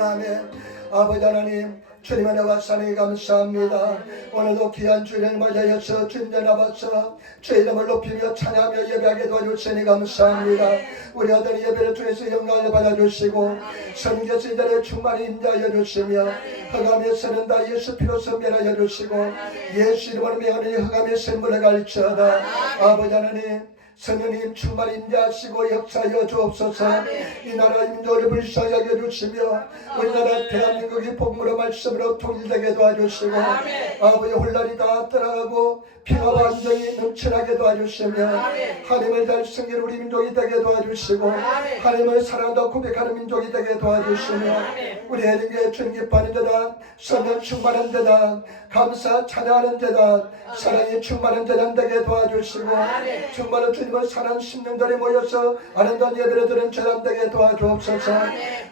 아멘. 아버지 하나님, 주님 안에와 산에 감사합니다. 오늘도 귀한 주일을 맞이하여서 주님 앞에서 주 이름을 높이며 찬양하며 예배하게 도와주시니 감사합니다. 우리 아들 예배를 통해서 영광을 받아주시고 성교수 이들의 충만히 임하여 주시며 흑암의 선은 다 예수 피로 선별하여 주시고 예수 이름으로 명하니 흑암의 선물을 갈지어다. 아버지 하나님, 성령님 충만히 임재하시고 역사하여 주옵소서. 이 나라 민족을 불쌍하게 해주시며 우리나라 대한민국이 복음으로 말씀으로 통일되게 도와주시고 아버지 혼란이 다 떠나가고 평화와 안정이 넘쳐나게 도와주시며 하나님을 잘 섬기는 우리 민족이 되게 도와주시고 하나님을 사랑한다 고백하는 민족이 되게 도와주시며 우리 해lin게 주님 기뻐하는 데다 성령 충만한 데다 감사 찬양하는 데다 사랑이 충만한 데다 되게 도와주시고 정말로 주님을 사랑하는 심령들이 모여서 아름다운 예배를 드리는 재단 되게 도와주옵소서.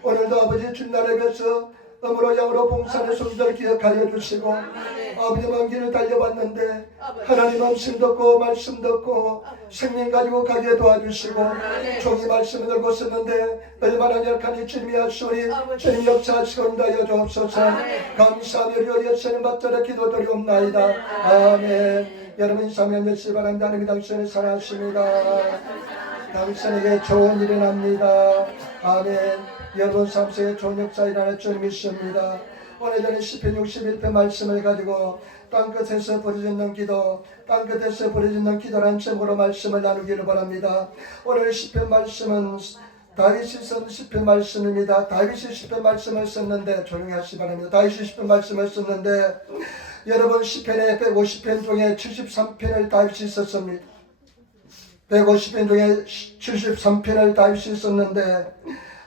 오늘도 아버지 주님 나라에 비해서 음으로 양으로 봉사하는 성도들 기억하여 주시고 아버지 먼 길을 달려봤는데 하나님 말씀 듣고 말씀 듣고 생명 가지고 가게 도와주시고 종이 말씀을 들고 썼는데 얼마나 약하니 주님이 하시오니 주님 역사하시고 인도하여 주옵소서. 감사하며 우리 여신을 받들어 기도드리옵나이다. 아멘. 여러분 사면 열시 바랍니다. 하나님이 당신을 사랑하십니다. 당신에게 좋은 일이 납니다. 아멘. 여러분 삶 속에 좋은 역사 일어날 줄 믿습니다. 오늘 저는 시편 61편 말씀을 가지고 땅끝에서 부르짖는 기도, 땅끝에서 부르짖는 기도라는 제목으로 말씀을 나누기를 바랍니다. 오늘 시편 말씀은 다윗이 쓴 시편 말씀입니다. 다윗이 시편 말씀을 썼는데 조용히 하시기 바랍니다. 다윗이 시편 말씀을 썼는데 여러분 시편의 150편 중에 73편을 다윗이 썼습니다. 150편 중에 73편을 다윗이 썼는데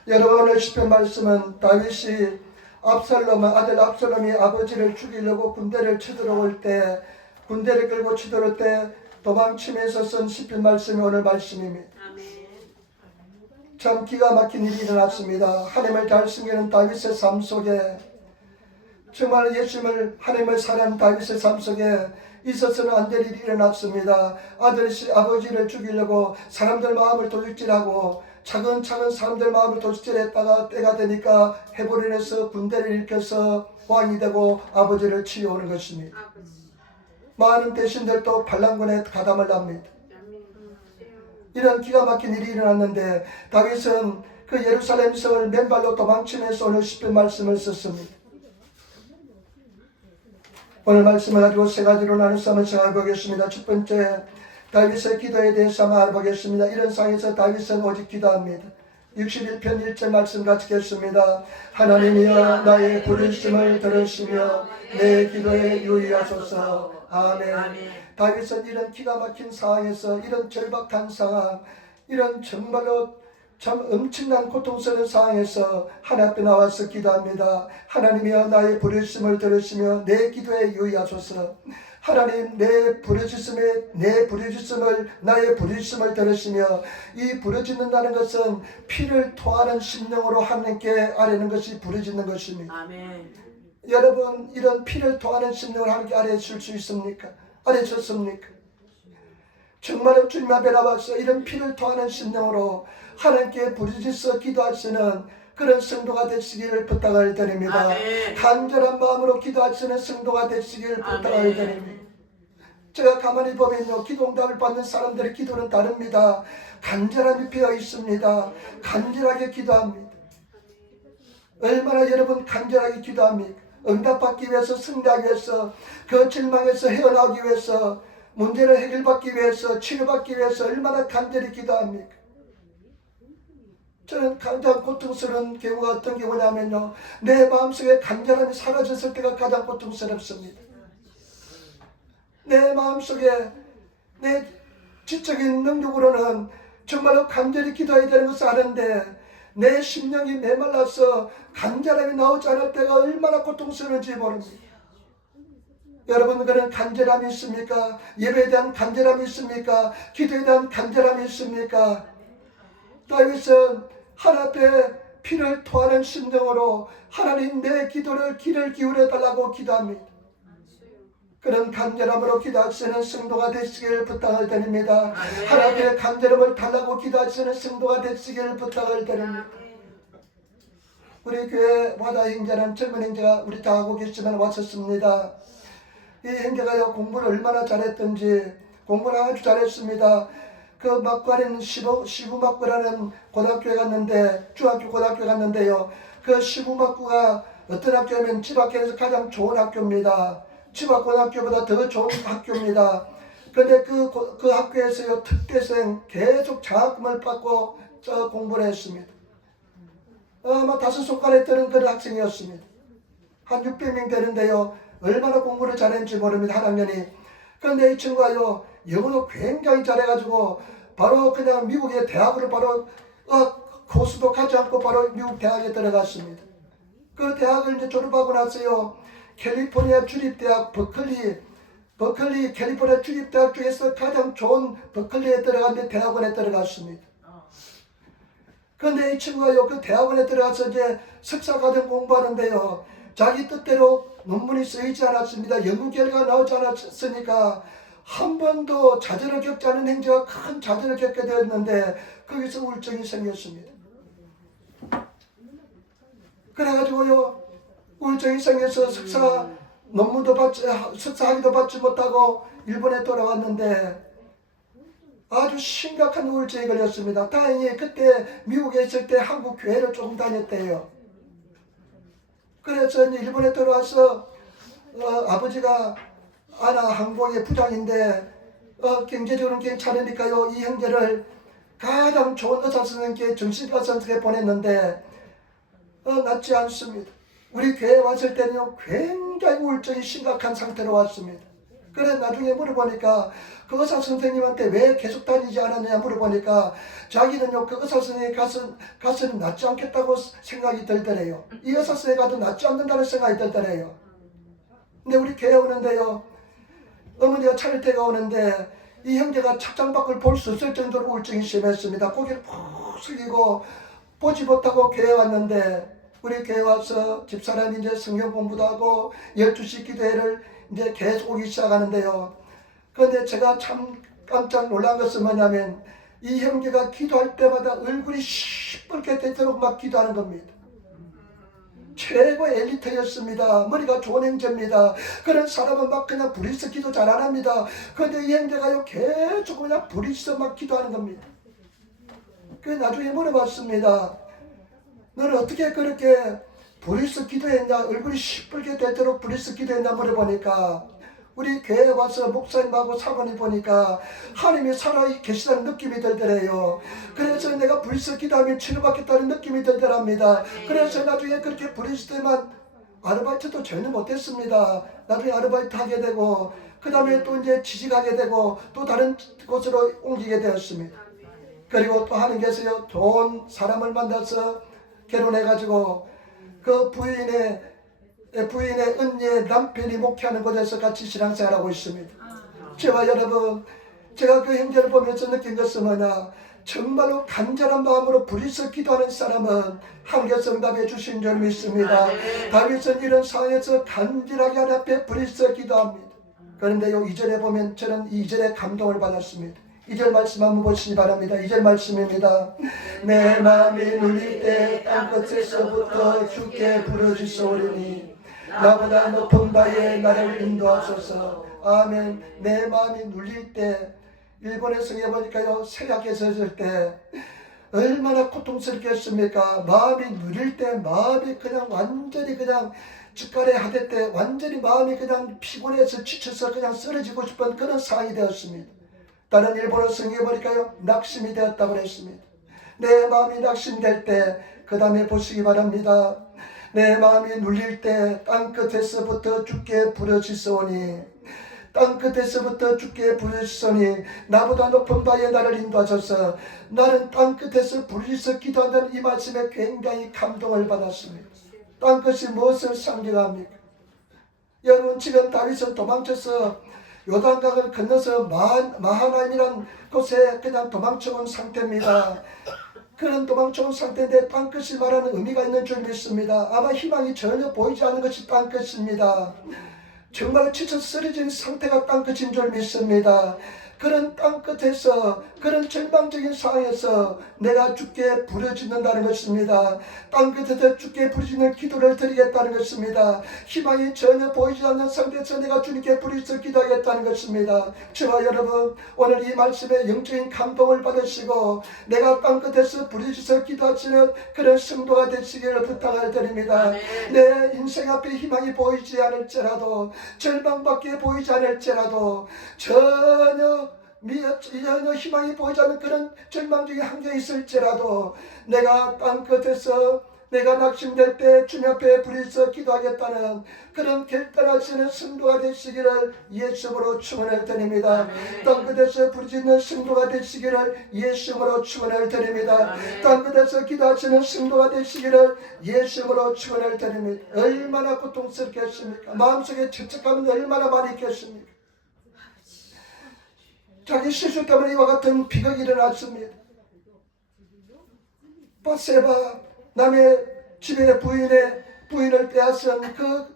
여러분 오늘 시편 말씀은 다윗이 아들 압살롬이 아버지를 죽이려고 군대를 쳐들어올 때 군대를 끌고 쳐들어올 때 도망치면서 쓴 시편 말씀이 오늘 말씀입니다. 참 기가 막힌 일이 일어났습니다. 하나님을 잘 섬기는 다윗의 삶 속에 정말 예수님을 하나님을 사랑하는 다윗의 삶 속에 있어서는 안 될 일이 일어났습니다. 아들이 아버지를 죽이려고 사람들 마음을 돌직질하고 차근차근 사람들 마음을 돌직질했다가 때가 되니까 헤브론에서 군대를 일으켜서 왕이 되고 아버지를 치러오는 것입니다. 많은 대신들도 반란군에 가담을 합니다. 이런 기가 막힌 일이 일어났는데 다윗은 그 예루살렘 성을 맨발로 도망치면서 오늘 시편 말씀을 썼습니다. 오늘 말씀을 가지고 세 가지로 나눠서 한번 생각해보겠습니다. 첫 번째, 다윗의 기도에 대해서 한번 알아보겠습니다. 이런 상황에서 다윗은 오직 기도합니다. 61편 1절 말씀 같이 읽겠습니다. 하나님이여 나의 부르심을 들으시며 내 기도에 유의하소서. 아멘. 다윗은 이런 기가 막힌 상황에서 이런 절박한 상황, 이런 정말로 참 엄청난 고통스러운 상황에서 하나님 앞에 나와서 기도합니다. 하나님이여 나의 부르심을 들으시며 내 기도에 유의하소서. 하나님 나의 부르짖음을 들으시며 이 부르짖는다는 것은 피를 토하는 심령으로 하나님께 아뢰는 것이 부르짖는 것입니다. 아멘. 여러분 이런 피를 토하는 심령을 하나님께 아뢰실 수 있습니까? 아뢰셨습니까? 정말로 주님 앞에 나와서 이런 피를 토하는 심령으로 하나님께 부르짖어 기도하시는 그런 성도가 되시기를 부탁을 드립니다. 아멘. 간절한 마음으로 기도하시는 성도가 되시기를 부탁을 드립니다. 제가 가만히 보면요, 기도응답을 받는 사람들의 기도는 다릅니다. 간절함이 배어 있습니다. 간절하게 기도합니다. 얼마나 여러분 간절하게 기도합니까? 응답받기 위해서, 승리하기 위해서, 그 절망에서 헤어나오기 위해서, 문제를 해결받기 위해서, 치료받기 위해서 얼마나 간절히 기도합니까? 저는 가장 고통스러운 경우가 어떤 경우냐면요, 내 마음속에 간절함이 사라졌을 때가 가장 고통스럽습니다. 내 마음속에 내 지적인 능력으로는 정말로 간절히 기도해야 되는 것을 아는데 내 심령이 메말라서 간절함이 나오지 않을 때가 얼마나 고통스러운지 모릅니다. 여러분 그런 간절함이 있습니까? 예배에 대한 간절함이 있습니까? 기도에 대한 간절함이 있습니까? 다윗은 하나님 앞에 피를 토하는 심정으로 하나님 내 기도를 귀를 기울여 달라고 기도합니다. 그런 간절함으로 기도하시는 성도가 되시기를 부탁을 드립니다. 하나님의 간절함을 달라고 기도하시는 성도가 되시기를 부탁을 드립니다. 우리 교회 와다 형제는 젊은 형제가 우리 다 하고 계시지만 왔었습니다. 이 형제가요 공부를 얼마나 잘했던지 공부를 아주 잘했습니다. 그 막과는 시부막구라는 고등학교에 갔는데 중학교 고등학교에 갔는데요. 그 시부막구가 어떤 학교냐면 집 학교에서 가장 좋은 학교입니다. 집 앞 고등학교보다 더 좋은 학교입니다. 그런데 그 학교에서요 특대생 계속 장학금을 받고 공부를 했습니다. 아마 5손가락에 드는 그런 학생이었습니다. 한 600명 되는데요. 얼마나 공부를 잘했는지 모릅니다. 한 학년이. 그런데 이 친구가요 영어도 굉장히 잘해가지고 바로 그냥 미국의 대학으로 바로 코스도 가지 않고 바로 미국 대학에 들어갔습니다. 그 대학을 이제 졸업하고 나서요 캘리포니아 주립대학 버클리 캘리포니아 주립대학 중에서 가장 좋은 버클리에 들어갔는데 대학원에 들어갔습니다. 그런데 이 친구가요 그 대학원에 들어가서 이제 석사과정 공부하는데요 자기 뜻대로 논문이 쓰이지 않았습니다. 연구 결과가 나오지 않았으니까 한 번도 좌절을 겪지 않은 행제가 큰 좌절을 겪게 되었는데 거기서 우울증이 생겼습니다. 그래가지고요 우울증이 생겨서 석사학위도 받지 못하고 일본에 돌아왔는데 아주 심각한 우울증에 걸렸습니다. 다행히 그때 미국에 있을 때 한국 교회를 조금 다녔대요. 그래서 일본에 들어와서 아버지가 아나항공의 부장인데 경제적으로는 괜찮으니까요 이 형제를 가장 좋은 의사 선생님께 정신과 선생님께 보냈는데 낫지 않습니다. 우리 교회에 왔을 때는요 굉장히 우울증이 심각한 상태로 왔습니다. 그래 나중에 물어보니까 그 의사 선생님한테 왜 계속 다니지 않았느냐 물어보니까 자기는요 그 의사 선생님이 가서는 낫지 않겠다고 생각이 들더래요. 이 의사 선생님이 가도 낫지 않는다는 생각이 들더래요. 근데 우리 교회 오는데요 어머니가 차를 태가 오는데 이 형제가 책장 밖을 볼 수 없을 정도로 우울증이 심했습니다. 고개를 푹 숙이고 보지 못하고 교회에 왔는데 우리 교회 와서 집사람이 이제 성경 공부도 하고 12시 기도회를 이제 계속 오기 시작하는데요. 그런데 제가 참 깜짝 놀란 것은 뭐냐면 이 형제가 기도할 때마다 얼굴이 시뻘게 되도록 막 기도하는 겁니다. 최고 엘리트였습니다. 머리가 좋은 형제입니다. 그런 사람은 막 그냥 부리스 기도 잘 안 합니다. 그런데 이 형제가요 계속 그냥 부리스 막 기도하는 겁니다. 그래서 나중에 물어봤습니다. 너는 어떻게 그렇게 부리스 기도했냐, 얼굴이 시뻘게 되도록 부리스 기도했냐 물어보니까 우리 교회에 와서 목사님하고 사모님 보니까 하나님이 살아 계시다는 느낌이 들더래요. 그래서 내가 부리스 기도하면 치료받겠다는 느낌이 들더랍니다. 그래서 나중에 그렇게 부리스 때만 아르바이트도 전혀 못했습니다. 나중에 아르바이트 하게 되고 그 다음에 또 이제 취직하게 되고 또 다른 곳으로 옮기게 되었습니다. 그리고 또 하나님께서요 좋은 사람을 만나서 결혼해가지고 그 부인의 언니의 남편이 목회하는 곳에서 같이 신앙생활하고 있습니다. 저와 여러분, 제가 그 형제를 보면서 느낀 것은 뭐냐, 정말로 간절한 마음으로 부리서 기도하는 사람은 하나님께서 응답해 주신 줄 믿습니다. 다윗은 이런 상황에서 간절하게 하나님 앞에 부리서 기도합니다. 그런데요 2절에 보면 저는 2절에 감동을 받았습니다. 2절 말씀 한번 보시기 바랍니다. 2절 말씀입니다. 내 마음이 눌릴 때 땅끝에서부터 주께 부르짖소리니 나보다 높은 바에 나를 인도하소서. 아멘. 내 마음이 눌릴 때, 일본의 성에 보니까요 세약에서 있을 때 얼마나 고통스럽겠습니까. 마음이 눌릴 때, 마음이 그냥 완전히 그냥 주가래 하대 때 완전히 마음이 그냥 피곤해서 지쳐서 그냥 쓰러지고 싶은 그런 상황이 되었습니다. 다른 일본어 성경에 보니까요 낙심이 되었다고 했습니다. 내 마음이 낙심될 때 그 다음에 보시기 바랍니다. 내 마음이 눌릴 때 땅끝에서부터 주께 부르짖소니 땅끝에서부터 주께 부르짖소니 나보다 높은 바에 나를 인도하소서. 나는 땅끝에서 부르짖어 기도한다는 이 말씀에 굉장히 감동을 받았습니다. 땅끝이 무엇을 상징합니까? 여러분 지금 다윗은 도망쳐서 요단강을 건너서 마하나임이라는 곳에 그냥 도망쳐온 상태입니다. 그런 도망쳐온 상태인데 땅끝이 말하는 의미가 있는 줄 믿습니다. 아마 희망이 전혀 보이지 않는 것이 땅끝입니다. 정말 지쳐 쓰러진 상태가 땅끝인 줄 믿습니다. 그런 땅끝에서 그런 절망적인 상황에서 내가 주께 부르짖는다는 것입니다. 땅끝에서 주께 부르짖는 기도를 드리겠다는 것입니다. 희망이 전혀 보이지 않는 상태에서 내가 주님께 부르짖어 기도하겠다는 것입니다. 저와 여러분, 오늘 이 말씀에 영적인 감동을 받으시고 내가 땅끝에서 부르짖어 기도하시는 그런 성도가 되시기를 부탁을 드립니다. 내 인생 앞에 희망이 보이지 않을지라도, 절망밖에 보이지 않을지라도, 전혀 희망이 보이지 않는 그런 절망적인 환경이 있을지라도 내가 땅끝에서 내가 낙심될 때 주님 앞에 부르짖어 기도하겠다는 그런 결단하시는 성도가 되시기를 예수님으로 축원을 드립니다. 땅끝에서 부르짖는 성도가 되시기를 예수님으로 축원을 드립니다. 땅끝에서 기도하시는 성도가 되시기를 예수님으로 축원을 드립니다. 얼마나 고통스럽겠습니까? 마음속에 죄책감은 얼마나 많이 있겠습니까? 자기 실수 때문에 이와 같은 비극이 일어났습니다. 바세바 남의 집의 부인을 빼앗은 그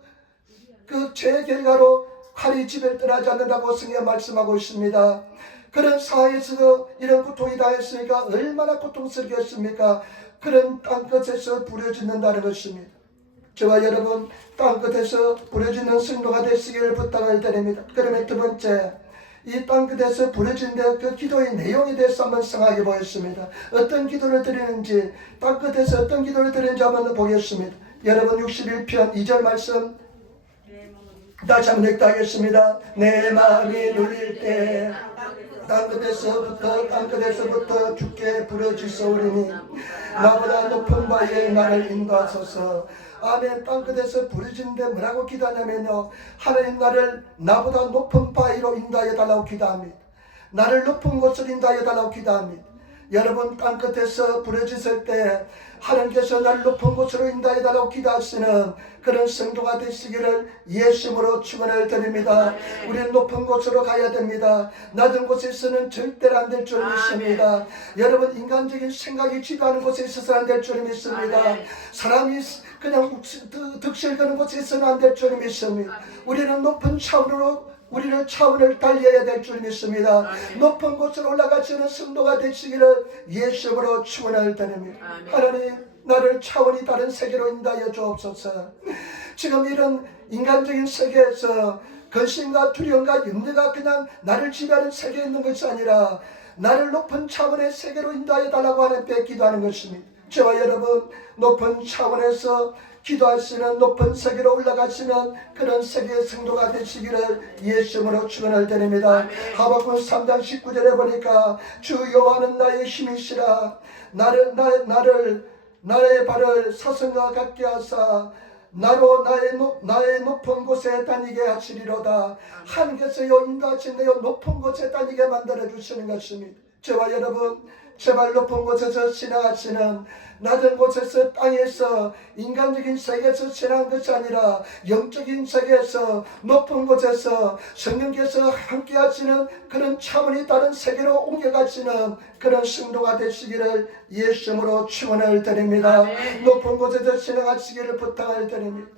죄 결과로 칼이 집을 떠나지 않는다고 성경에 말씀하고 있습니다. 그런 상황에서도 이런 고통이 당했으니까 얼마나 고통스럽겠습니까? 그런 땅끝에서 부르짖는다는 것입니다. 저와 여러분, 땅끝에서 부르짖는 성도가 되시기를 부탁을 드립니다. 그러면 두 번째, 이 땅끝에서 부르짖는 그 기도의 내용에 대해서 한번 생각해 보겠습니다. 어떤 기도를 드리는지, 땅끝에서 어떤 기도를 드리는지 한번 보겠습니다. 여러분 61편 2절 말씀 다시 한번 읽겠습니다. 내 마음이 눌릴 때 땅끝에서부터 주께 부르짖소리니 나보다 높은 바에 나를 인도하소서. 아멘. 땅끝에서 부르짖는데 뭐라고 기도하냐면요, 하나님 나를 나보다 높은 바위로 인도하여 달라고 기도합니다. 나를 높은 곳으로 인도하여 달라고 기도합니다. 여러분, 땅끝에서 부르짖을 때 하나님께서 나를 높은 곳으로 인도해 달라고 기도하시는 그런 성도가 되시기를 예수님으로 축원을 드립니다. 우리는 높은 곳으로 가야 됩니다. 낮은 곳에서는 절대로 안 될 줄 믿습니다. 여러분, 인간적인 생각이 지도하는 곳에 있어서 안 될 줄 믿습니다. 사람이 그냥 득실거는 곳에 있어서는 안 될 줄 믿습니다. 우리는 높은 차원으로 우리는 차원을 달려야 될 줄 믿습니다. 높은 곳으로 올라가시는 성도가 되시기를 예수님으로 축원을 드립니다. 하나님, 나를 차원이 다른 세계로 인도하여 주옵소서. 지금 이런 인간적인 세계에서 근심과 두려움과 염려가 그냥 나를 지배하는 세계에 있는 것이 아니라 나를 높은 차원의 세계로 인도하여 달라고 하는 때 기도하는 것입니다. 저와 여러분, 높은 차원에서 기도하시는 높은 세계로 올라가시는 그런 세계의 성도가 되시기를 예수님으로 축원을 드립니다. 하박국 3장 19절에 보니까 주 여호와는 나의 힘이시라. 나의 발을 사슴과 같게 하사 나로 나의 높은 곳에 다니게 하시리로다. 하나님께서 인도하신 내 높은 곳에 다니게 만들어 주시는 것입니다. 저와 여러분, 제발 높은 곳에서 지나가시는, 낮은 곳에서 땅에서 인간적인 세계에서 지나는 것이 아니라 영적인 세계에서 높은 곳에서 성령께서 함께 하시는 그런 차원이 다른 세계로 옮겨가시는 그런 성도가 되시기를 예수님으로 축원을 드립니다. 높은 곳에서 지나가시기를 부탁을 드립니다.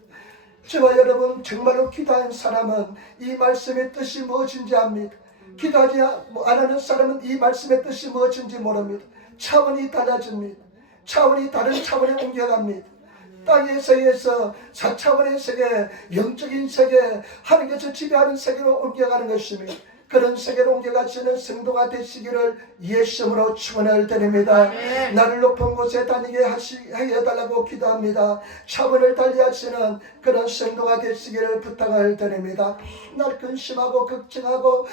저와 여러분, 정말로 기도하는 사람은 이 말씀의 뜻이 무엇인지 압니다. 기도하지 안 하는 사람은 이 말씀의 뜻이 무엇인지 모릅니다. 차원이 달라집니다. 차원이 다른 차원에 옮겨갑니다. 땅의 세계에서 4차원의 세계, 영적인 세계, 하나님께서 지배하는 세계로 옮겨가는 것입니다. 그런 세계로 옮겨가시는 성도가 되시기를 예수님으로 축원을 드립니다. 나를 높은 곳에 다니게 해달라고 기도합니다. 차원을 달리하시는 그런 성도가 되시기를 부탁을 드립니다. 맨날 근심하고 걱정하고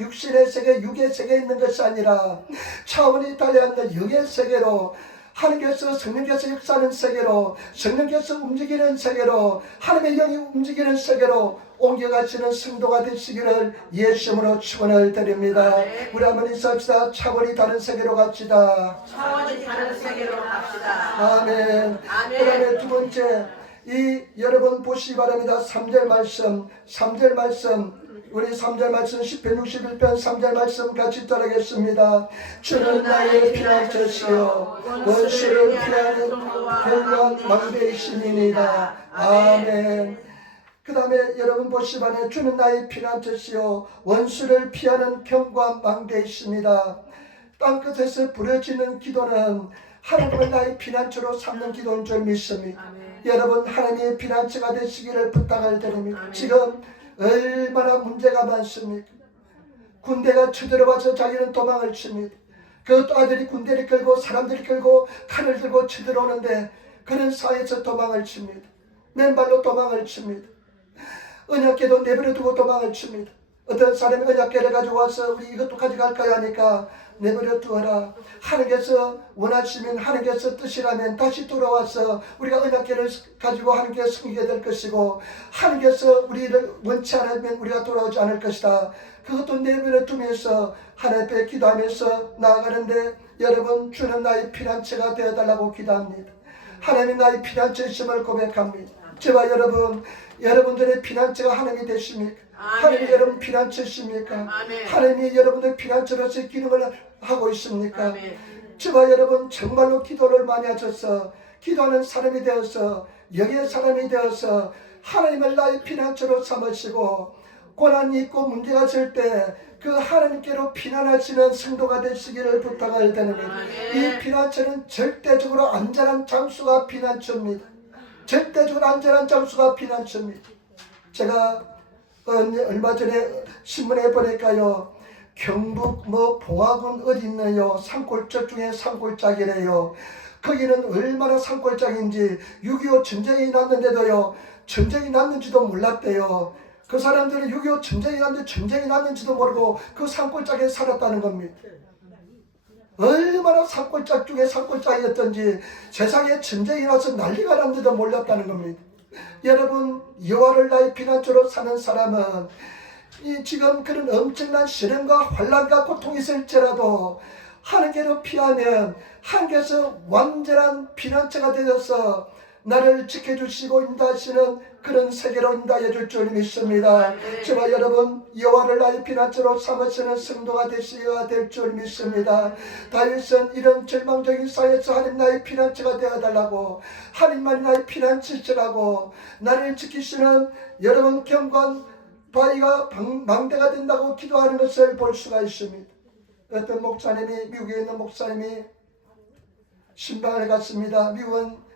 육신의 세계, 육의 세계에 있는 것이 아니라 차원이 달리하는 영의 세계로, 하나님께서 성령께서 역사하는 세계로, 성령께서 움직이는 세계로, 하나님의 영이 움직이는 세계로 옮겨가시는 성도가 되시기를 예수님으로 축원을 드립니다. 우리 한번 인사합시다. 차원이 다른 세계로 갑시다. 차원이 다른 세계로 갑시다. 아멘. 그 다음에 두 번째, 여러분 보시기 바랍니다. 3절 말씀 우리 3절 말씀 10편 61편 3절 말씀 같이 따르겠습니다. 주는 나의 피난처시요 원수를 피하는 견고한 망대이시니이다. 아멘. 그 다음에 여러분 보시반에 주는 나의 피난처시요 원수를 피하는 견고한 망대이십니다. 땅끝에서 부려지는 기도는 하나님을 나의 피난처로 삼는 기도인 줄 믿습니다. 아멘. 여러분 하나님의 피난처가 되시기를 부탁을 드립니다. 아멘. 지금 얼마나 문제가 많습니까? 군대가 쳐들어와서 자기는 도망을 칩니다. 그것도 아들이 군대를 끌고 사람들이 끌고 칼을 들고 쳐들어오는데 그런 사이에서 도망을 칩니다. 맨발로 도망을 칩니다. 언약궤도 내버려 두고 도망을 칩니다. 어떤 사람이 언약궤를 가지고 와서 우리 이것도 가져갈까요 하니까 내버려 두어라. 하나님께서 원하시면 하나님께서 뜻이라면 다시 돌아와서 우리가 언약궤를 가지고 하나님께 섬기게 될 것이고 하나님께서 우리를 원치 않으면 우리가 돌아오지 않을 것이다. 그것도 내버려 두면서 하나님 앞에 기도하면서 나아가는데 여러분 주는 나의 피난처가 되어달라고 기도합니다. 하나님이 나의 피난처이심을 고백합니다. 저와 여러분들의 피난처가 하나님이 되십니까? 하나님이 여러분 피난처이십니까? 아멘. 하나님이 여러분들 피난처로서 기능을 하고 있습니까? 아멘. 저와 여러분 정말로 기도를 많이 하셔서 기도하는 사람이 되어서 영의 사람이 되어서 하나님을 나의 피난처로 삼으시고 고난이 있고 문제가 있을 때 그 하나님께로 피난하시는 성도가 되시기를 부탁을 드립니다. 이 피난처는 절대적으로 안전한 장소가 피난처입니다. 절대적으로 안전한 장소가 피난처입니다. 제가 얼마 전에 신문에 보니까요, 경북 봉화군 어디 있나요? 산골짜기 중에 산골짜기래요. 거기는 얼마나 산골짜기인지 6.25 전쟁이 났는데도요, 전쟁이 났는지도 몰랐대요. 그 사람들은 6.25 전쟁이 났는지도 모르고 그 산골짜기에 살았다는 겁니다. 얼마나 산골짜기 중에 산골짜기였던지 세상에 전쟁이 나서 난리가 났는지도 몰랐다는 겁니다. 여러분 여호와를 나의 피난처로 사는 사람은 지금 그런 엄청난 시련과 환난과 고통이 있을지라도 하나님께로 피하면 하나님께서 완전한 피난처가 되어서 나를 지켜주시고 인도하시는 그런 세계로 인도하여 줄 줄 믿습니다. 저와 여러분 여호와를 나의 피난처로 삼으시는 성도가 되시어야 될 줄 믿습니다. 다윗은 이런 절망적인 사회에서 하나님 나의 피난처가 되어달라고, 하나님만이 나의 피난처시라고, 나를 지키시는 여러분 견고한 바위가 망대가 된다고 기도하는 것을 볼 수가 있습니다. 어떤 목사님이, 미국에 있는 목사님이 신방을 갔습니다. 미국은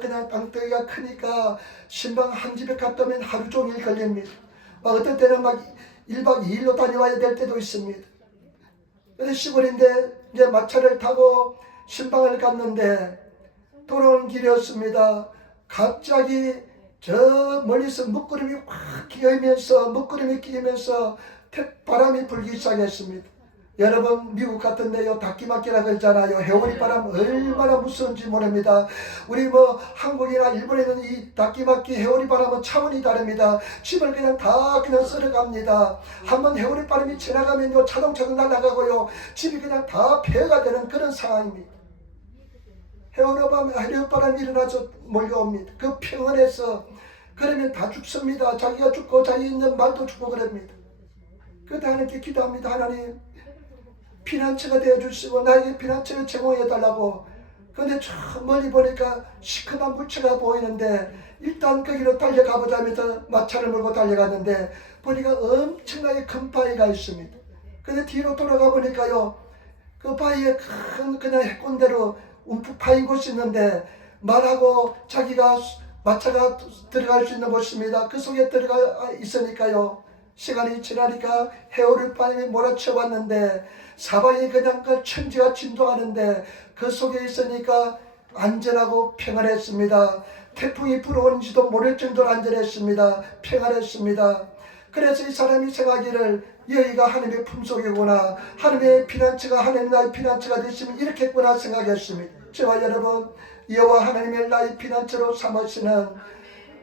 그냥 땅덩이가 크니까 신방 한 집에 갔다 오면 하루 종일 걸립니다. 어떤 때는 막 1박 2일로 다녀와야 될 때도 있습니다. 그래서 시골인데 이제 마차를 타고 신방을 갔는데 돌아오는 길이었습니다. 갑자기 저 멀리서 먹구름이 확 끼면서 바람이 불기 시작했습니다. 여러분 미국 같은데요 닭기막히라 그러잖아요. 해오리 바람 얼마나 무서운지 모릅니다. 우리 한국이나 일본에 있는 이 닭기막히 해오리 바람은 차원이 다릅니다. 집을 그냥 다 쓸어갑니다. 한번 해오리 바람이 지나가면요 자동차도 날아가고요 집이 그냥 다 폐허가 되는 그런 상황입니다. 해오리 바람이 일어나서 몰려옵니다. 그 평원에서 그러면 다 죽습니다. 자기가 죽고 자기 있는 말도 죽고 그럽니다. 그때 하나님께 기도합니다. 하나님 피난처가 되어주시고 나에게 피난처를 제공해달라고. 그런데 저 멀리 보니까 시커먼 물체가 보이는데 일단 거기로 달려가보자 하면서 마차를 몰고 달려갔는데 보니까 엄청나게 큰 바위가 있습니다. 근데 뒤로 돌아가 보니까요 그 바위에 큰 그냥 해꼰대로 움푹 파인 곳이 있는데 말하고 자기가 마차가 들어갈 수 있는 곳입니다. 그 속에 들어가 있으니까요 시간이 지나니까 해오를 바람이 몰아쳐 왔는데 사방이 그냥 그 천지가 진동하는데 그 속에 있으니까 안전하고 평안했습니다. 태풍이 불어오는지도 모를 정도로 안전했습니다. 평안했습니다. 그래서 이 사람이 생각하기를 여기가 하나님의 품속이구나, 하나님의 피난처가 하나님 나의 피난처가 되시면 이렇겠구나 생각했습니다. 저와 여러분 여호와 하나님을 나의 피난처로 삼으시는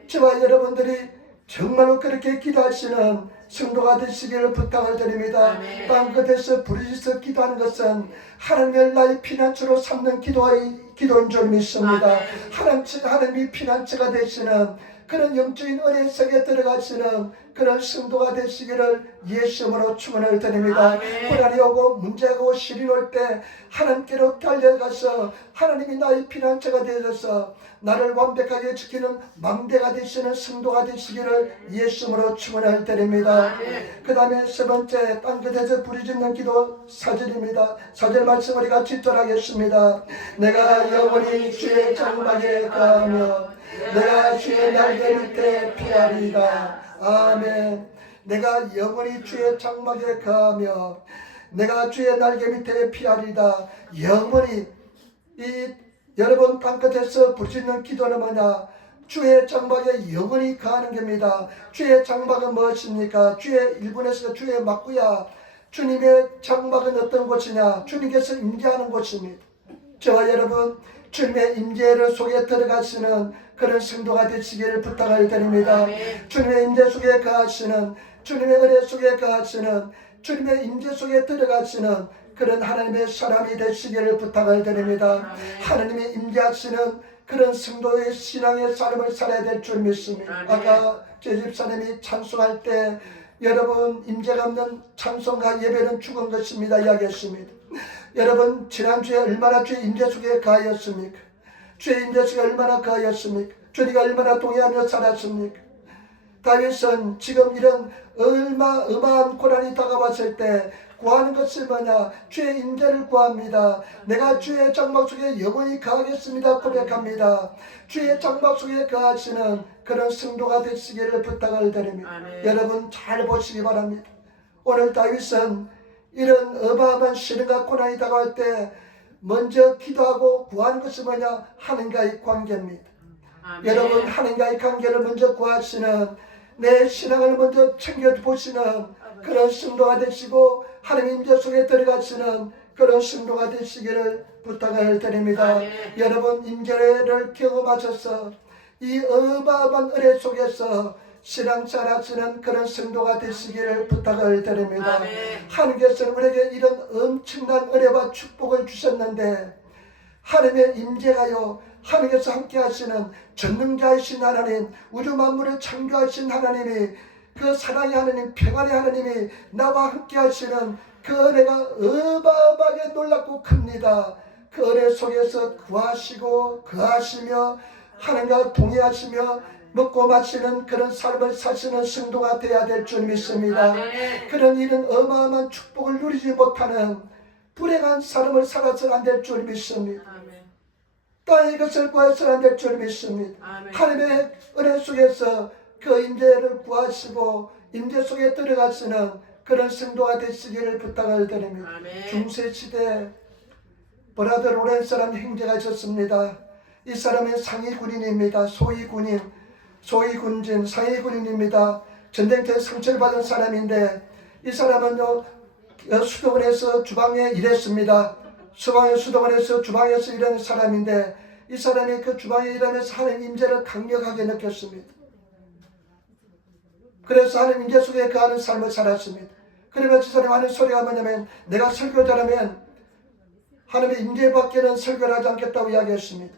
저와 여러분들이 정말로 그렇게 기도하시는 성도가 되시기를 부탁을 드립니다. 땅끝에서 부르짖어 기도하는 것은 하나님을 나의 피난처로 삼는 기도인 줄 믿습니다. 하나님이 피난처가 되시는 그런 영적인 은혜 속에 들어가시는 그런 성도가 되시기를 예수님으로 축원을 드립니다. 고난이 오고 문제가 오고 시련이 올 때 하나님께로 달려가서 하나님이 나의 피난처가 되셔서 나를 완벽하게 지키는 망대가 되시는 성도가 되시기를 예수님으로 축원을 드립니다. 그 다음에 세 번째 땅끝에서 부르짖는 기도 4절입니다. 4절 말씀 우리 같이 읽도록하겠습니다. 내가 영원히 주의 장막에 거하며 내가 주의 날개 밑에 피하리이다. 아멘. 내가 영원히 주의 장막에 거하며 내가 주의 날개 밑에 피하리이다. 영원히 여러분 땅끝에서 부르짖는 기도는 뭐냐? 주의 장막에 영원히 거하는 겁니다. 주의 장막은 무엇입니까? 주의 일본에서 주의 막구야. 주님의 장막은 어떤 곳이냐? 주님께서 임재하는 곳입니다. 저와 여러분 주님의 임재를 속에 들어가시는 그런 성도가 되시기를 부탁을 드립니다. 주님의 임재 속에 거하시는, 주님의 은혜 속에 거하시는, 주님의 임재 속에 들어가시는 그런 하나님의 사람이 되시기를 부탁을 드립니다. 하나님의 임재하시는 그런 성도의 신앙의 삶을 살아야 될 줄 믿습니다. 아까 제 집사님이 찬송할 때 여러분 임재가 없는 찬송과 예배는 죽은 것입니다 이야기했습니다. 여러분 지난주에 얼마나 주의 임재 속에 거하였습니까? 주의 임재 속에 얼마나 거하였습니까? 주님과 얼마나 동의하며 살았습니까? 다윗은 지금 이런 어마어마한 고난이 다가왔을 때 구하는 것이 뭐냐? 주의 임재를 구합니다. 내가 주의 장막 속에 영원히 거하겠습니다 고백합니다. 주의 장막 속에 거하시는 그런 성도가 되시기를 부탁을 드립니다. 여러분 잘 보시기 바랍니다. 오늘 다윗은 이런 어마어마한 시련과 고난이 다가올 때 먼저 기도하고 구하는 것이 뭐냐? 하나님과의 관계입니다. 여러분 하나님과의 관계를 먼저 구하시는, 내 신앙을 먼저 챙겨보시는 그런 성도가 되시고 하나님 임재 속에 들어가시는 그런 성도가 되시기를 부탁을 드립니다. 여러분 임재를 경험하셔서 이 어마어마한 은혜 속에서 신앙생활 하시는 그런 성도가 되시기를 부탁을 드립니다. 하나님께서는 우리에게 이런 엄청난 은혜와 축복을 주셨는데 하나님의 임재가요, 하나님께서 함께 하시는 전능자이신 하나님, 우주 만물을 창조하신 하나님이, 그 사랑의 하나님, 평안의 하나님이 나와 함께 하시는 그 은혜가 어마어마하게 놀랍고 큽니다. 그 은혜 속에서 구하시고 거하시며 하나님과 동의하시며 먹고 마시는 그런 삶을 사시는 성도가 되어야 될 줄 믿습니다. 그런 이런 어마어마한 축복을 누리지 못하는 불행한 삶을 살아서는 안 될 줄 믿습니다. 땅의 것을 구해서는 안 될 줄 믿습니다. 하나님의 은혜 속에서 그 임재를 구하시고 임재 속에 들어가시는 그런 성도가 되시기를 부탁을 드립니다. 중세시대 브라더 로렌스라는 형제가 있었습니다. 이 사람은 상위 군인입니다. 소위 군진 상위 군인입니다. 전쟁터에 상처를 받은 사람인데 이 사람은요 수도원에서 주방에 일했습니다. 수도원에서 주방에서 일하는 사람인데 이 사람이 그 주방에 일하면서 하나님 임재를 강력하게 느꼈습니다. 그래서 하나님 임재 속에 거하는 삶을 살았습니다. 그러면서 이 사람이 하는 소리가 뭐냐면, 내가 설교자라면 하나님의 임재밖에는 설교를 하지 않겠다고 이야기했습니다.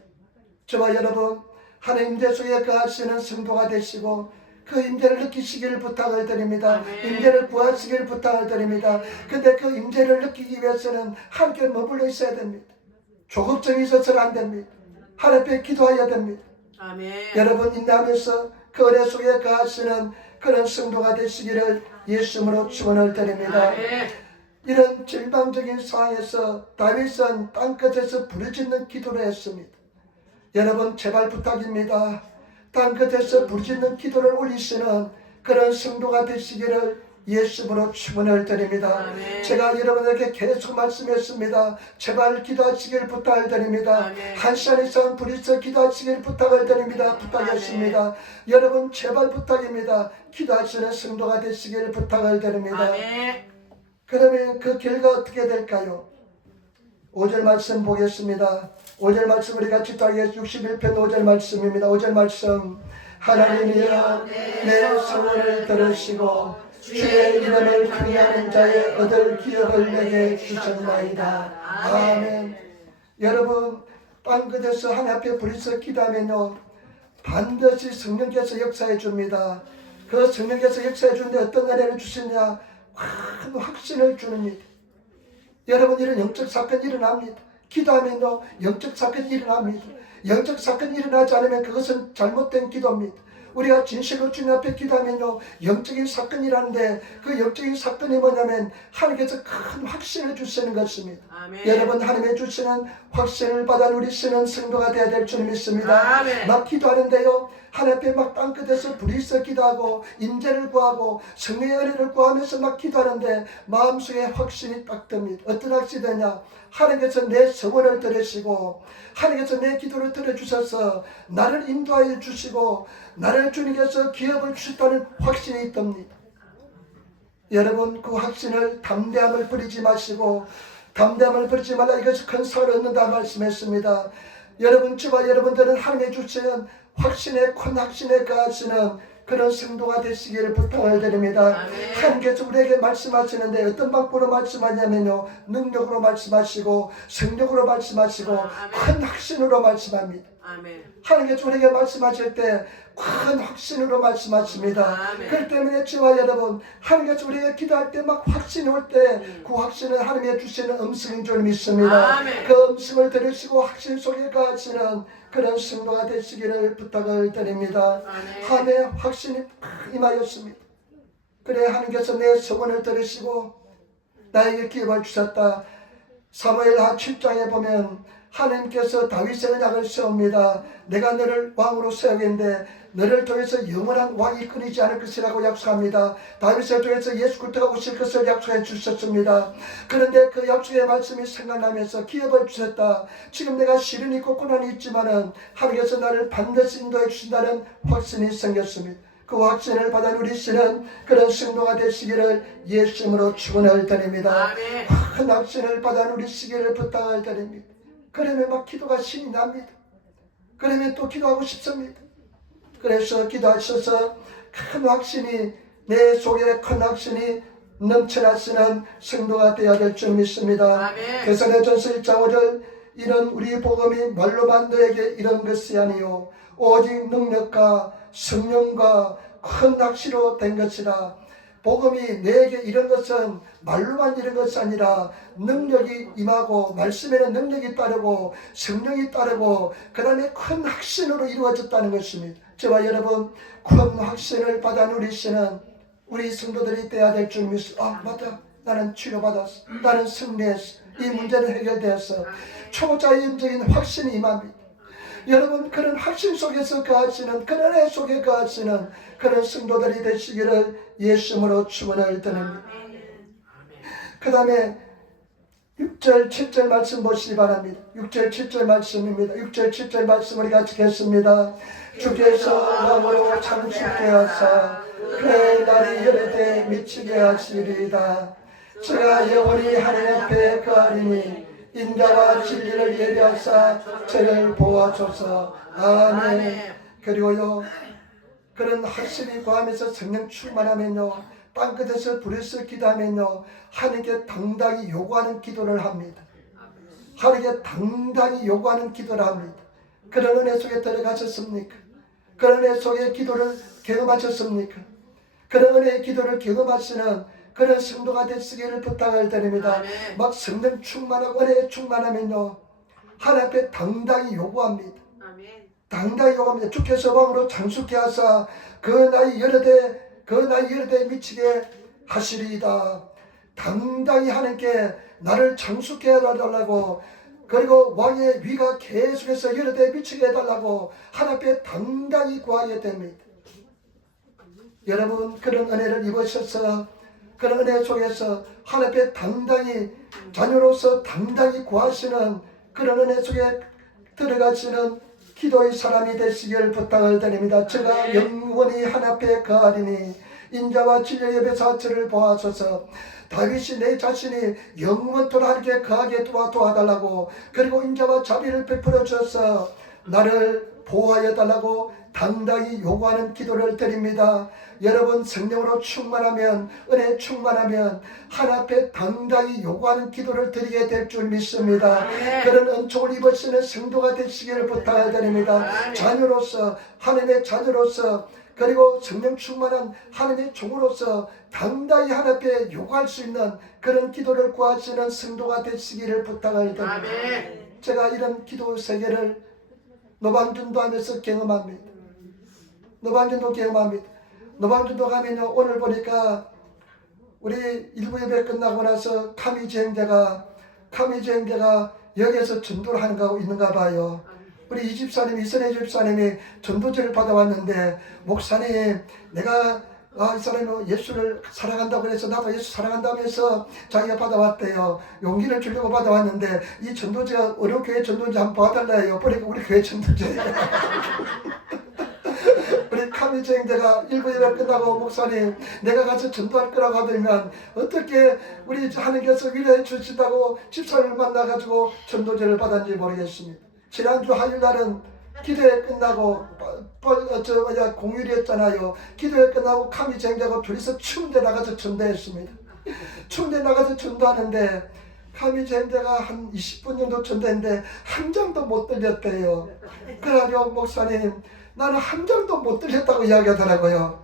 저와 여러분 하나님 임재 속에 거하시는 성도가 되시고 그 임재를 느끼시기를 부탁을 드립니다. 임재를 구하시기를 부탁을 드립니다. 근데 그 임재를 느끼기 위해서는 함께 머물러 있어야 됩니다. 조급증이 있어서는 안 됩니다. 하나님 앞에 기도해야 됩니다. 여러분 인내하면서 그 은혜 속에 거하시는 그런 성도가 되시기를 예수님으로 축원을 드립니다. 이런 절망적인 상황에서 다윗은 땅끝에서 부르짖는 기도를 했습니다. 여러분 제발 부탁입니다. 땅끝에서 부르짖는 기도를 올리시는 그런 성도가 되시기를 예수님으로 축원을 드립니다. 제가 여러분에게 계속 말씀했습니다. 제발 기도하시길 부탁을 드립니다. 한 시간 이상 부르짖어 기도하시길 부탁을 드립니다. 부탁했습니다. 여러분 제발 부탁입니다. 기도하시는 성도가 되시기를 부탁을 드립니다. 그러면 그 결과 어떻게 될까요? 5절 말씀 보겠습니다. 5절 말씀 우리 같이 따르게 61편 5절 말씀입니다. 5절 말씀. 하나님이여 내 소원을 들으시고 주의 이름을 경외하는 자의 얻을 기업을 내게 주셨나이다. 아멘. 여러분 땅끝에서 하나님 앞에 부르짖어 기도하면요 반드시 성령께서 역사해 줍니다. 그 성령께서 역사해 주는데 어떤 은혜를 주시냐? 큰 확신을 주십니다. 여러분 이런 영적 사건이 일어납니다. 기도하면요 영적 사건이 일어납니다. 영적 사건이 일어나지 않으면 그것은 잘못된 기도입니다. 우리가 진실로 주님 앞에 기도하면요, 영적인 사건이라는데 그 영적인 사건이 뭐냐면 하나님께서 큰 확신을 주시는 것입니다. 아멘. 여러분, 하나님의 주시는 확신을 받아 누리시는 성도가 되어야 될 줄 믿습니다. 아멘. 막 기도하는데요, 하나님 앞에 막 땅끝에서 불이 있어 기도하고 인재를 구하고 성령의 은혜를 구하면서 막 기도하는데 마음속에 확신이 딱 듭니다. 어떤 확신이 되냐? 하나님께서 내 서원을 들으시고 하나님께서 내 기도를 들어주셔서 나를 인도하여 주시고 나를 주님께서 기업을 주셨다는 확신이 듭니다. 여러분, 그 확신을 담대함을 버리지 마시고 담대함을 버리지 말라. 이것이 큰 사를 얻는다 말씀했습니다. 여러분, 저와 여러분들은 하나님의 주시는 확신에 큰 확신에 가시는 그런 성도가 되시기를 부탁을 드립니다. 아멘. 하나님께서 우리에게 말씀하시는데 어떤 방법으로 말씀하냐면요, 능력으로 말씀하시고 성령으로 말씀하시고 큰 확신으로 말씀합니다. 아멘. 하나님께서 우리에게 말씀하실 때 큰 확신으로 말씀하십니다. 아멘. 그렇기 때문에 저와 여러분, 하나님께서 우리에게 기도할 때 막 확신이 올 때 그 확신은 하나님의 주시는 음성인 줄 믿습니다. 아멘. 그 음성을 들으시고 확신 속에 가시는 그런 성도가 되시기를 부탁을 드립니다. 아멘. 하나님의 확신이 임하였습니다. 그래, 하나님께서 내 소원을 들으시고 나에게 기업을 주셨다. 사무엘하 7장에 보면 하나님께서 다윗의 언약을 세웁니다. 내가 너를 왕으로 세우겠는데 너를 통해서 영원한 왕이 끊이지 않을 것이라고 약속합니다. 다윗을 통해서 예수 그리스도가 오실 것을 약속해 주셨습니다. 그런데 그 약속의 말씀이 생각나면서 기업을 주셨다. 지금 내가 시련이 있고 고난이 있지만은 하나님께서 나를 반드시 인도해 주신다는 확신이 생겼습니다. 그 확신을 받아 누리시는 그런 성도가 되시기를 예수님으로 축원을 드립니다. 아멘. 큰 확신을 받아 누리시기를 부탁을 드립니다. 그러면 막 기도가 신이 납니다. 그러면 또 기도하고 싶습니다. 그래서 기도하셔서 큰 확신이 내 속에 큰 확신이 넘쳐나시는 성도가 되어야 될 줄 믿습니다. 아멘. 데살로니가전서 1장 5절 이런 우리 복음이 말로만 너에게 이런 것이 아니요 오직 능력과 성령과 큰 확신으로 된 것이라. 복음이 너에게 이런 것은 말로만 이런 것이 아니라 능력이 임하고 말씀에는 능력이 따르고 성령이 따르고 그 다음에 큰 확신으로 이루어졌다는 것입니다. 저와 여러분, 큰 확신을 받아 누리시는 우리 성도들이 되어야 될 줄 믿습니다. 아, 맞다. 나는 치료받았어. 나는 승리했어. 이 문제는 해결되었어. 초자연적인 확신이 임합니다. 여러분, 그런 확신 속에서 거하시는, 그런 애 속에 거하시는 그런 성도들이 되시기를 예수님으로 축원을 드립니다. 그 다음에 6절 7절 말씀 보시기 바랍니다. 6절 7절 말씀입니다. 6절 7절 말씀 우리 같이 읽겠습니다. 주께서 왕으로 창축케 하사 그의 날이 여러 미치게 하시리이다. 제가 영원히 하나님 앞에 거하리니 인자와 진리를 예비하사 저를 보아소서. 아멘. 그리고요, 그런 확신이 구하면서 성령 충만하면요, 땅끝에서 불에서 기도하면요, 하나님께 당당히 요구하는 기도를 합니다. 하나님께 당당히 요구하는 기도를 합니다. 그런 은혜 속에 들어가셨습니까? 그런 은혜 속에 기도를 경험하셨습니까? 그런 은혜의 기도를 경험하시는 그런 성도가 되시기를 부탁을 드립니다. 아멘. 막 성령 충만하고 은혜에 충만하면요, 하나님 앞에 당당히 요구합니다. 아멘. 당당히 요구합니다. 주께서 왕으로 장수케 하사 그 나이 여러 대 미치게 하시리이다. 당당히 하나님께 나를 장수케 해달라고, 그리고 왕의 위가 계속해서 여러 대 미치게 해달라고 하나님 앞에 당당히 구하게 됩니다. 여러분, 그런 은혜를 입으셔서 그런 은혜 속에서 하나님 앞에 당당히 자녀로서 당당히 구하시는 그런 은혜 속에 들어가시는 기도의 사람이 되시길 부탁을 드립니다. 제가 영원히 하나님 앞에 거하리니 인자와 진리의 예배사 저를 보아소서. 다윗이 내 자신이 영원토록 하나님께 거하게 도와달라고, 그리고 인자와 자비를 베풀어 주셔서 나를 보호하여 달라고 당당히 요구하는 기도를 드립니다. 여러분, 성령으로 충만하면, 은혜 충만하면 하나님 앞에 당당히 요구하는 기도를 드리게 될 줄 믿습니다. 그런 은총을 입으시는 성도가 되시기를 부탁을 드립니다. 자녀로서, 하나님의 자녀로서, 그리고 성령 충만한 하나님의 종으로서 당당히 하나님 앞에 요구할 수 있는 그런 기도를 구하시는 성도가 되시기를 부탁을 드립니다. 제가 이런 기도 세계를 노방전도 하면서 경험합니다. 노방전도 경험합니다. 노방전도 가면요, 오늘 보니까 우리 일부 예배 끝나고 나서 카미지행자가 여기에서 전도를 하는 거 있는가 봐요. 우리 이 집사님이, 이선혜 집사님이 전도제를 받아왔는데, 목사님, 내가 이 사람이 예수를 사랑한다고 해서 나도 예수 사랑한다면서 자기가 받아왔대요. 용기를 주려고 받아왔는데, 이 전도제가 어느 교회 전도인지 한번 봐달라요. 보니까 우리 교회 전도제예요. 우리 카미지행자가 일부 예배 끝나고, 목사님, 내가 가서 전도할 거라고 하더니만 어떻게 우리 하나님께서 위로해 주신다고 집사님을 만나가지고 전도제를 받았는지 모르겠습니다. 지난주 화요일날은 기도회 끝나고 공휴일이었잖아요. 기도회 끝나고 카미지행자하고 둘이서 추운 데 나가서 전도했습니다. 추운 데 나가서 전도하는데 카미지행자가 한 20분 정도 전도했는데 한 장도 못 들렸대요. 그래가지고 목사님, 나는 한 장도 못 들렸다고 이야기하더라고요.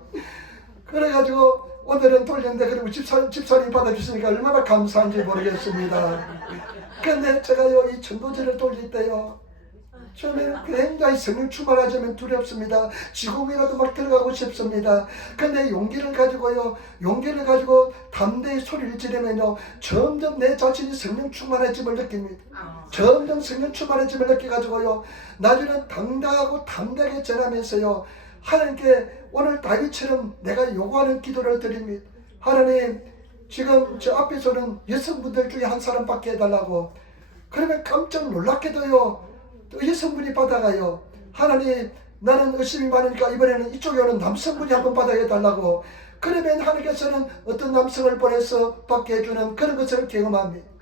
그래가지고 오늘은 돌렸는데, 그리고 집사님 받아주시니까 얼마나 감사한지 모르겠습니다. 근데 제가요, 이 전도제를 돌릴 때요, 저는 굉장히 성령 충만하자면 두렵습니다. 지금이라도 막 들어가고 싶습니다. 근데 용기를 가지고 담대히 소리를 지르면요, 점점 내 자신이 성령 충만해짐을 느낍니다. 점점 성령 충만해짐을 느껴가지고요, 나중에는 당당하고 담대하게 전하면서요, 하나님께 오늘 다윗처럼 내가 요구하는 기도를 드립니다. 하나님, 지금 저 앞에서는 여성분들 중에 한 사람밖에 해달라고. 그러면 깜짝 놀랍게도요, 또 여성분이 받아가요. 하나님, 나는 의심이 많으니까 이번에는 이쪽에 오는 남성분이 한번 받아달라고. 그러면 하나님께서는 어떤 남성을 보내서 받게 해주는 그런 것을 경험합니다.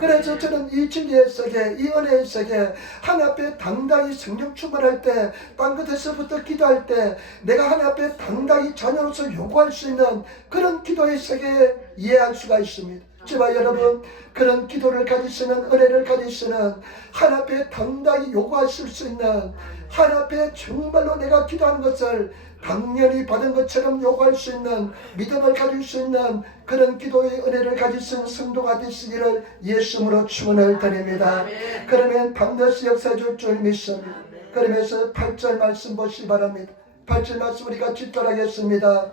그래서 저는 이 진리의 세계, 이 은혜의 세계, 하나님 앞에 당당히 성령 충만할 때, 땅 끝에서부터 기도할 때 내가 하나님 앞에 당당히 자녀로서 요구할 수 있는 그런 기도의 세계에 이해할 수가 있습니다. 제발 여러분, 그런 기도를 가지시는, 은혜를 가지시는, 하나님 앞에 당당히 요구하실 수 있는, 하나님 앞에 정말로 내가 기도하는 것을 당연히 받은 것처럼 요구할 수 있는, 믿음을 가질 수 있는 그런 기도의 은혜를 가지신 성도가 되시기를 예수님으로 축원을 드립니다. 그러면 반드시 역사해 줄 줄 믿습니다. 그러면서 8절 말씀 보시기 바랍니다. 8절 말씀 우리가 집결하겠습니다.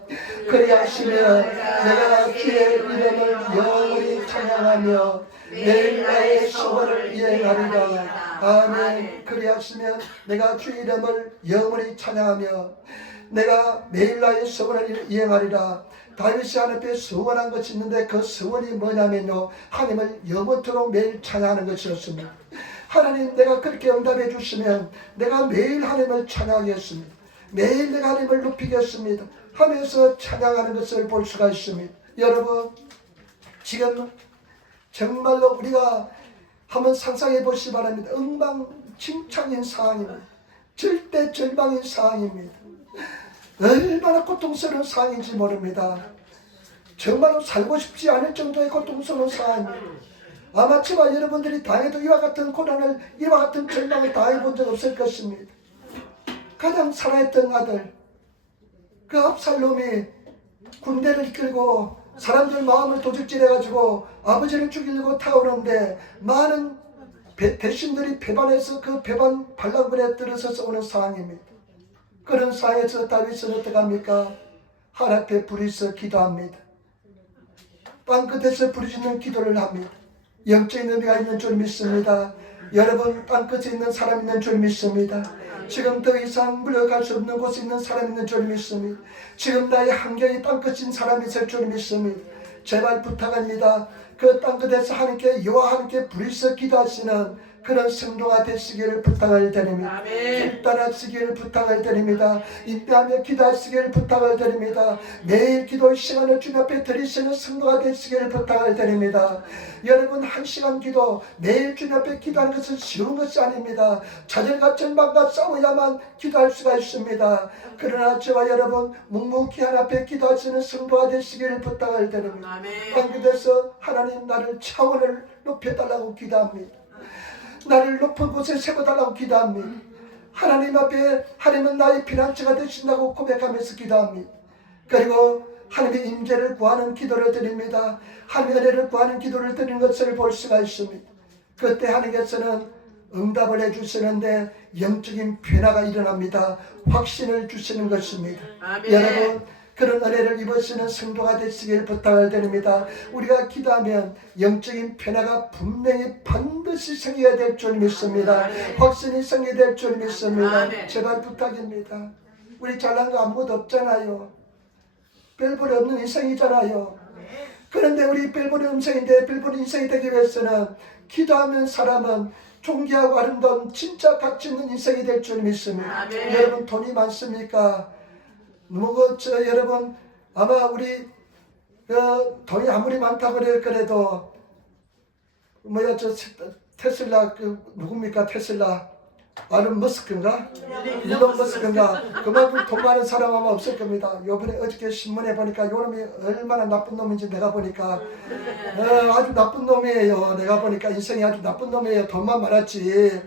그리하시면 내가 주의 이름을 영원히 찬양하며 매일 나의 소원을 이행하리라. 아멘. 그리하시면 내가 주의 이름을 영원히 찬양하며 내가 매일 나의 소원을 이행하리라. 다윗이 하나님 앞에 서원한 것이 있는데 그 서원이 뭐냐면요, 하나님을 영원토록 매일 찬양하는 것이었습니다. 하나님, 내가 그렇게 응답해 주시면 내가 매일 하나님을 찬양하겠습니다. 매일 내가 하나님을 높이겠습니다 하면서 찬양하는 것을 볼 수가 있습니다. 여러분, 지금 정말로 우리가 한번 상상해 보시기 바랍니다. 엉망진창인 상황입니다. 절대 절망인 상황입니다. 얼마나 고통스러운 상황인지 모릅니다. 정말로 살고 싶지 않을 정도의 고통스러운 상황입니다. 아마 제가 여러분들이 당해도 이와 같은 고난을, 이와 같은 절망을 당해본 적 없을 것입니다. 가장 사랑했던 아들, 그 압살롬이 군대를 이끌고 사람들 마음을 도둑질해가지고 아버지를 죽이려고 타오르는데 많은 배신들이 배반해서 그 배반 반란군에 들어서서 오는 상황입니다. 그런 상황에서 다윗은 어떻게 합니까? 하나님 앞에 부르짖어 기도합니다. 땅끝에서 부르짖는 기도를 합니다. 영적인 의미가 있는 줄 믿습니다. 여러분, 땅끝에 있는 사람 있는 줄 믿습니다. 지금 더 이상 물러갈 수 없는 곳에 있는 사람 있는 줄 믿습니다. 지금 나의 환경이 땅끝인 사람이 있을 줄 믿습니다. 제발 부탁합니다. 그 땅끝에서 하나님께, 여호와 하나님께 부르짖어 기도하시는 그런 성도가 되시기를 부탁을 드립니다. 결단하시기를 부탁을 드립니다. 인내하며 기도하시기를 부탁을 드립니다. 매일 기도의 시간을 주님 앞에 드리시는 성도가 되시기를 부탁을 드립니다. 여러분, 1시간 기도, 매일 주님 앞에 기도하는 것은 쉬운 것이 아닙니다. 좌절과 절망과 싸워야만 기도할 수가 있습니다. 그러나 저와 여러분, 묵묵히 하나님 앞에 기도하시는 성도가 되시기를 부탁을 드립니다. 땅끝에서 하나님, 나를 차원을 높여달라고 기도합니다. 나를 높은 곳에 세워달라고 기도합니다. 하나님 앞에 하나님은 나의 피난처가 되신다고 고백하면서 기도합니다. 그리고 하나님의 임재를 구하는 기도를 드립니다. 하나님의 은혜를 구하는 기도를 드리는 것을 볼 수가 있습니다. 그때 하나님께서는 응답을 해주시는데 영적인 변화가 일어납니다. 확신을 주시는 것입니다. 아멘. 여러분 그런 은혜를 입으시는 성도가 되시길 부탁을 드립니다. 우리가 기도하면 영적인 변화가 분명히 반드시 생겨야 될 줄 믿습니다. 확신이 생겨야 될 줄 믿습니다. 제발 부탁입니다. 우리 잘난 거 아무것도 없잖아요. 별볼이 없는 인생이잖아요. 그런데 우리 별볼이 인생인데 별볼이 인생이 되기 위해서는 기도하면 사람은 존귀하고 아름다운 진짜 가치 있는 인생이 될 줄 믿습니다. 아멘. 여러분 돈이 많습니까? 여러분 아마 우리 돈이 아무리 많다고 그래도 뭐야 저 테슬라 누굽니까 테슬라 아론 머스크인가? 일론 머스크인가? 그만큼 돈 많은 사람 아마 없을 겁니다. 요번에 어저께 신문에 보니까 요놈이 얼마나 나쁜 놈인지 내가 보니까 아주 나쁜 놈이에요. 내가 보니까 인생이 아주 나쁜 놈이에요. 돈만 많았지.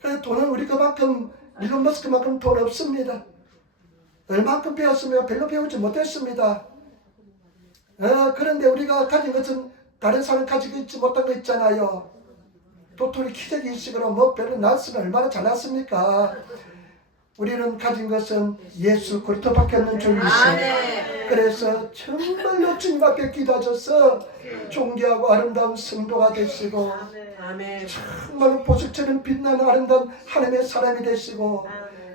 그래서 돈은 우리 그만큼 일론 머스크만큼 돈 없습니다. 얼만큼 배웠으면 별로 배우지 못했습니다. 그런데 우리가 가진 것은 다른 사람 가지고 있지 못한 거 있잖아요. 도토리 기저귀 인식으로 뭐 별로 낳았으면 얼마나 잘났습니까? 우리는 가진 것은 예수 그리스도밖에 없는 줄 믿습니다. 그래서 정말로 주님 앞에 기도하셔서 존귀하고 아름다운 성도가 되시고 정말로 보석처럼 빛나는 아름다운 하나님의 사람이 되시고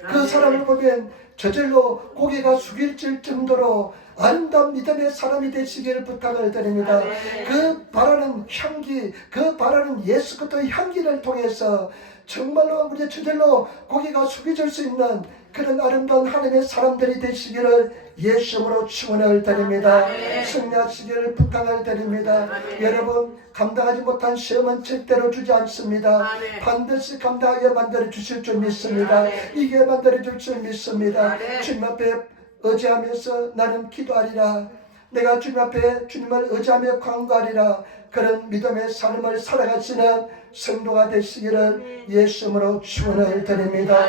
그 사람을 보면 저절로 고개가 숙일 정도로 아름다운 믿음의 사람이 되시기를 부탁을 드립니다. 그 바라는 향기, 그 바라는 예수 그리스도의 향기를 통해서 정말로 우리 저절로 고개가 숙여질 수 있는 그런 아름다운 하나님의 사람들이 되시기를 예수님으로 축원을 드립니다. 승리하시기를 부탁을 드립니다. 여러분 감당하지 못한 시험은 절대로 주지 않습니다. 반드시 감당하게 만들어 주실 줄 믿습니다. 이게 만들어 줄 줄 믿습니다. 주님 앞에 의지하면서 나는 기도하리라. 내가 주님 앞에 주님을 의지하며 간구하리라. 그런 믿음의 삶을 살아가시는 성도가 되시기를 예수님으로 축원을 드립니다.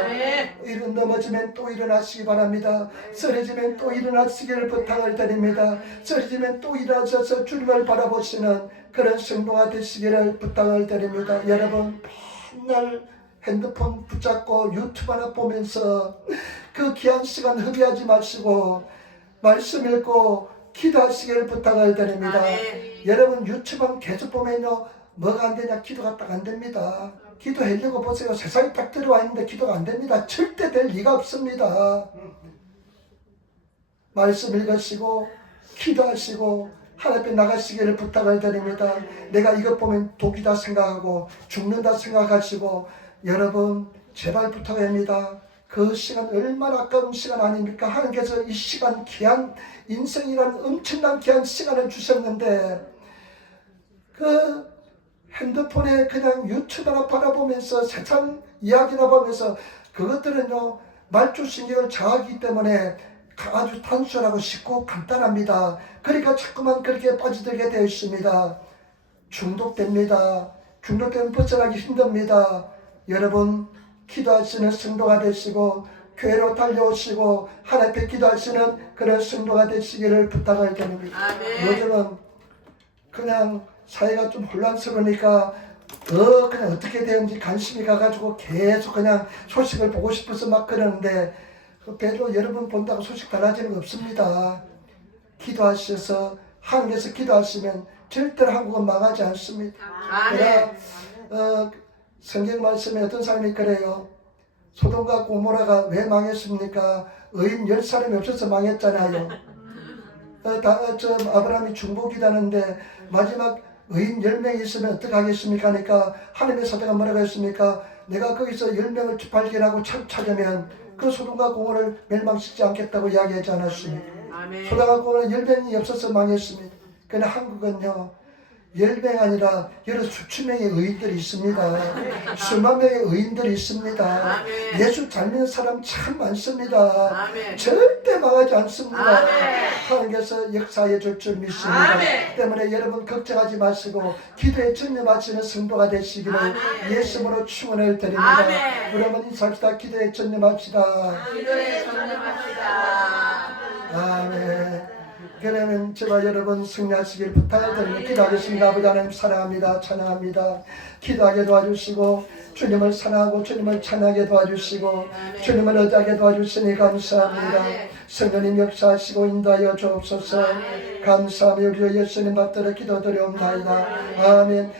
이런 넘어지면 또 일어나시기 바랍니다. 쓰러지면 또 일어나시기를 부탁을 드립니다. 쓰러지면 또 일어나셔서 주님을 바라보시는 그런 성도가 되시기를 부탁을 드립니다. 여러분 맨날 핸드폰 붙잡고 유튜브 하나 보면서 그 귀한 시간 허비하지 마시고 말씀 읽고 기도하시기를 부탁을 드립니다. 여러분 유튜브만 계속 보면요 뭐가 안 되냐? 기도가 딱 안 됩니다. 기도하려고 보세요. 세상이 딱 들어와 있는데 기도가 안 됩니다. 절대 될 리가 없습니다. 말씀 읽으시고 기도하시고 하나님 앞에 나가시기를 부탁을 드립니다. 내가 이것 보면 독이다 생각하고 죽는다 생각하시고 여러분 제발 부탁합니다. 그 시간 얼마나 아까운 시간 아닙니까? 하나님께서 이 시간 귀한 인생이라는 엄청난 귀한 시간을 주셨는데 그 핸드폰에 그냥 유튜브나 바라보면서 세상 이야기나 보면서 그것들은요 말초신경을 장하기 때문에 아주 단순하고 쉽고 간단합니다. 그러니까 자꾸만 그렇게 빠져들게 되어 있습니다. 중독됩니다. 중독되면 벗어나기 힘듭니다. 여러분 기도하시는 성도가 되시고 교회로 달려오시고 하나님 앞에 기도하시는 그런 성도가 되시기를 부탁을 드립니다. 요즘은 그냥 사회가 좀 혼란스러우니까 그냥 어떻게 되는지 관심이 가가지고 계속 그냥 소식을 보고 싶어서 막 그러는데 별로 여러분 본다고 소식 달라지는 거 없습니다. 기도하셔서 하나님께서 기도하시면 절대로 한국은 망하지 않습니다. 그러나 성경 말씀에 어떤 사람이 그래요. 소돔과 고모라가 왜 망했습니까? 의인 10사람이 없어서 망했잖아요. 아브라함이 중보기도하는데 마지막 의인 10명이 있으면 어떻게 하겠습니까? 하니까 하나님의 사자가 뭐라고 했습니까? 내가 거기서 10명을 발견하고 찾으면 그 소돔과 고모를 멸망시키지 않겠다고 이야기하지 않았습니까? 소돔과 고모는 10명이 없어서 망했습니다. 그러나 한국은요 10명 아니라 여러 수천 명의 의인들이 있습니다. 수만 명의 의인들이 있습니다. 예수 잘 믿는 사람 참 많습니다. 절대 망하지 않습니다. 하나님께서 역사해 줄 줄 믿습니다. 때문에 여러분 걱정하지 마시고 기도에 전념하시는 성도가 되시기를 예수님으로 축원을 드립니다. 우리 한번 인사합시다. 기도에 전념합시다. 기도에 전념합시다. 아멘. 그러면 제발 여러분 승리하시길 부탁드리며 기도하겠습니다. 아버지 하나님 사랑합니다. 찬양합니다. 기도하게 도와주시고 주님을 사랑하고 주님을 찬양하게 도와주시고 주님을 의지하게 도와주시니 감사합니다. 성령님 역사하시고 인도하여 주옵소서. 감사하며 우리 예수님 받들어 기도드리옵나이다. 아멘.